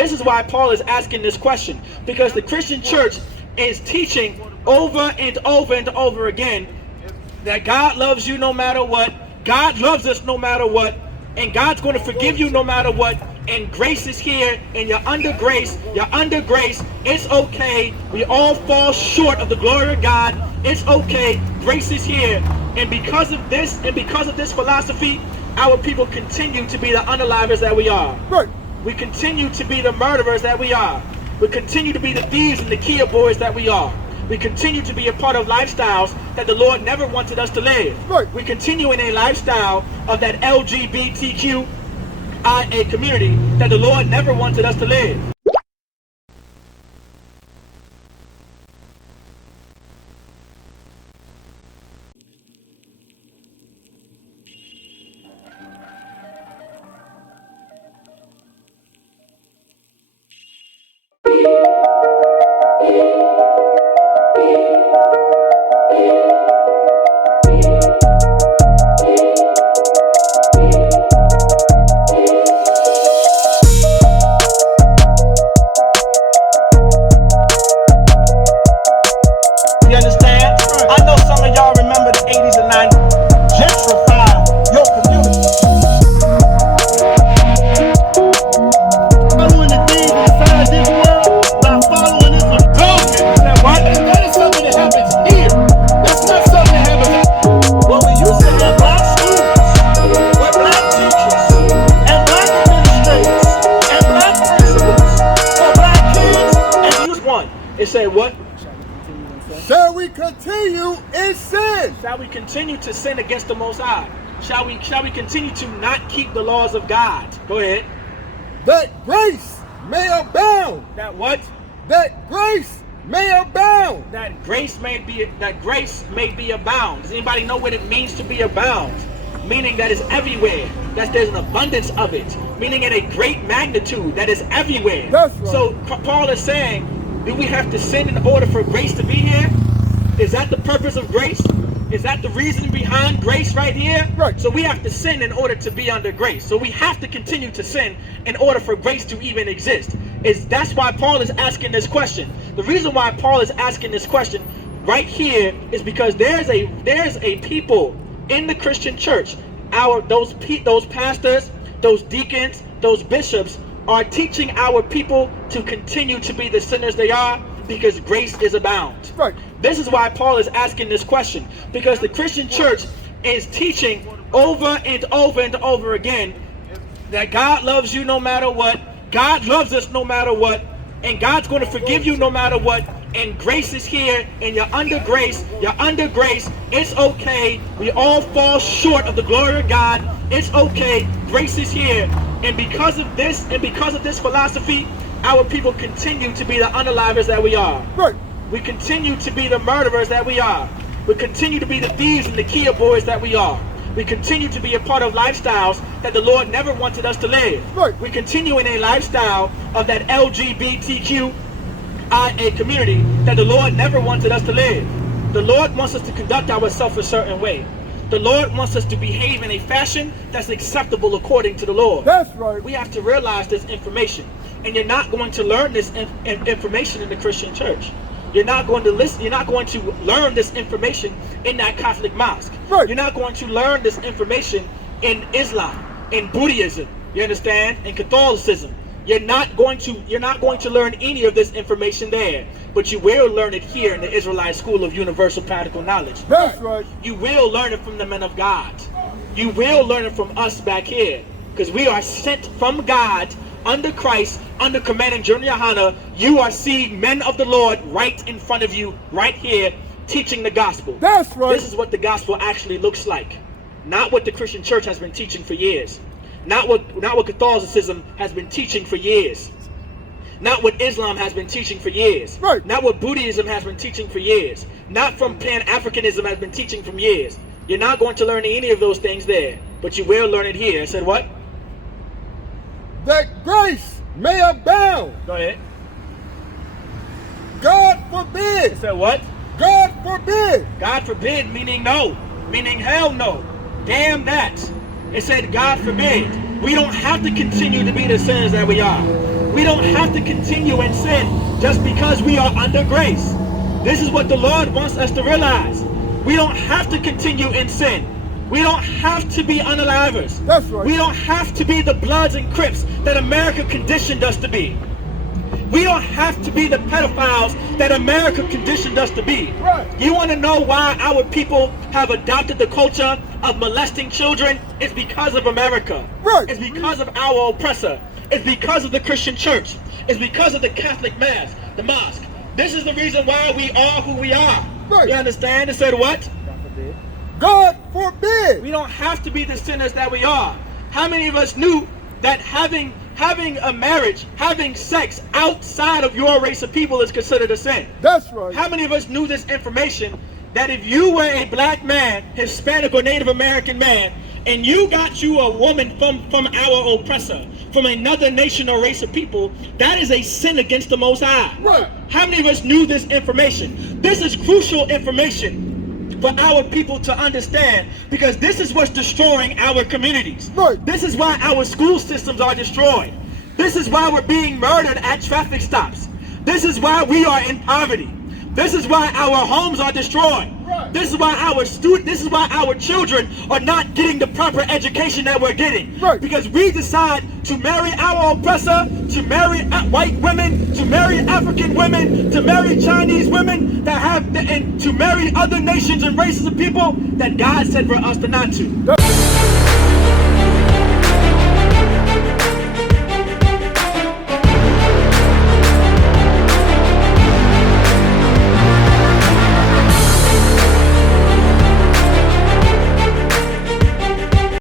This is why Paul is asking this question, because the Christian church is teaching over and over and over again that God loves you no matter what, God loves us no matter what, and God's going to forgive you no matter what, and grace is here, and you're under grace, it's okay, we all fall short of the glory of God, it's okay, grace is here. And because of this philosophy, our people continue to be the unalivers that we are. Right. We continue to be the murderers that we are. We continue to be the thieves and the Kia boys that we are. We continue to be a part of lifestyles that the Lord never wanted us to live. Right. We continue in a lifestyle of that LGBTQIA community that the Lord never wanted us to live. You understand? I know some of y'all remember the 80s and 90s. Gentrify your community. Following the things inside this world by following this rebellion. What? That is something that happens here. That's not something that happens. Well, we used to have black students, with black teachers, and black administrators, and black principals, for black kids, and use one. It said what? Shall we continue in sin? Shall we continue to sin against the Most High? Shall we continue to not keep the laws of God? Go ahead. That grace may abound. That what? That grace may abound. That grace may be abound. Does anybody know what it means to be abound? Meaning that it's everywhere. That there's an abundance of it. Meaning in a great magnitude. That is everywhere. That's right. So Paul is saying, do we have to sin in order for grace to be here? Is that the purpose of grace? Is that the reason behind grace right here? Right. So we have to sin in order to be under grace. So we have to continue to sin in order for grace to even exist. That's why Paul is asking this question. The reason why Paul is asking this question right here is because there's a people in the Christian church, those pastors, those deacons, those bishops are teaching our people to continue to be the sinners they are because grace is abound. Right. This is why Paul is asking this question, because the Christian church is teaching over and over and over again that God loves you no matter what, God loves us no matter what, and God's going to forgive you no matter what, and grace is here, and you're under grace, it's okay, we all fall short of the glory of God, it's okay, grace is here. And because of this philosophy, our people continue to be the unalivers that we are. Right. We continue to be the murderers that we are. We continue to be the thieves and the Kia boys that we are. We continue to be a part of lifestyles that the Lord never wanted us to live. Right. We continue in a lifestyle of that LGBTQIA community that the Lord never wanted us to live. The Lord wants us to conduct ourselves a certain way. The Lord wants us to behave in a fashion that's acceptable according to the Lord. That's right. We have to realize this information. And you're not going to learn this information in the Christian church. You're not going to listen. You're not going to learn this information in that Catholic mosque. Right. You're not going to learn this information in Islam, in Buddhism. You understand? In Catholicism. You're not going to learn any of this information there. But you will learn it here in the Israelite School of Universal Practical Knowledge. That's right. You will learn it from the men of God. You will learn it from us back here. Because we are sent from God under Christ, under command and journey Yohana. You are seeing men of the Lord right in front of you, right here, teaching the gospel. That's right. This is what the gospel actually looks like. Not what the Christian church has been teaching for years. Not what Catholicism has been teaching for years. Not what Islam has been teaching for years. Right. Not what Buddhism has been teaching for years. Not from Pan-Africanism has been teaching from years. You're not going to learn any of those things there. But you will learn it here. I said what? That grace may abound. Go ahead. God forbid. I said what? God forbid. God forbid meaning no. Meaning hell no. Damn that. It said God forbid. We don't have to continue to be the sinners that we are. We don't have to continue in sin just because we are under grace. This is what the Lord wants us to realize. We don't have to continue in sin. We don't have to be unalivers. That's right. We don't have to be the Bloods and Crips that America conditioned us to be. We don't have to be the pedophiles that America conditioned us to be. Right. You want to know why our people have adopted the culture of molesting children? It's because of America. Right. It's because of our oppressor. It's because of the Christian church. It's because of the Catholic Mass, the mosque. This is the reason why we are who we are. Right. You understand? It said what? God forbid. We don't have to be the sinners that we are. How many of us knew that having a marriage, having sex outside of your race of people is considered a sin? That's right. How many of us knew this information, that if you were a black man, Hispanic or Native American man, and you got you a woman from our oppressor, from another nation or race of people, that is a sin against the Most High. Right. How many of us knew this information? This is crucial information for our people to understand, because this is what's destroying our communities. Right. This is why our school systems are destroyed. This is why we're being murdered at traffic stops. This is why we are in poverty. This is why our homes are destroyed. Right. This is why our children are not getting the proper education that we're getting. Right. Because we decide to marry our oppressor, to marry white women, to marry African women, to marry Chinese women, and to marry other nations and races of people that God said for us to not to.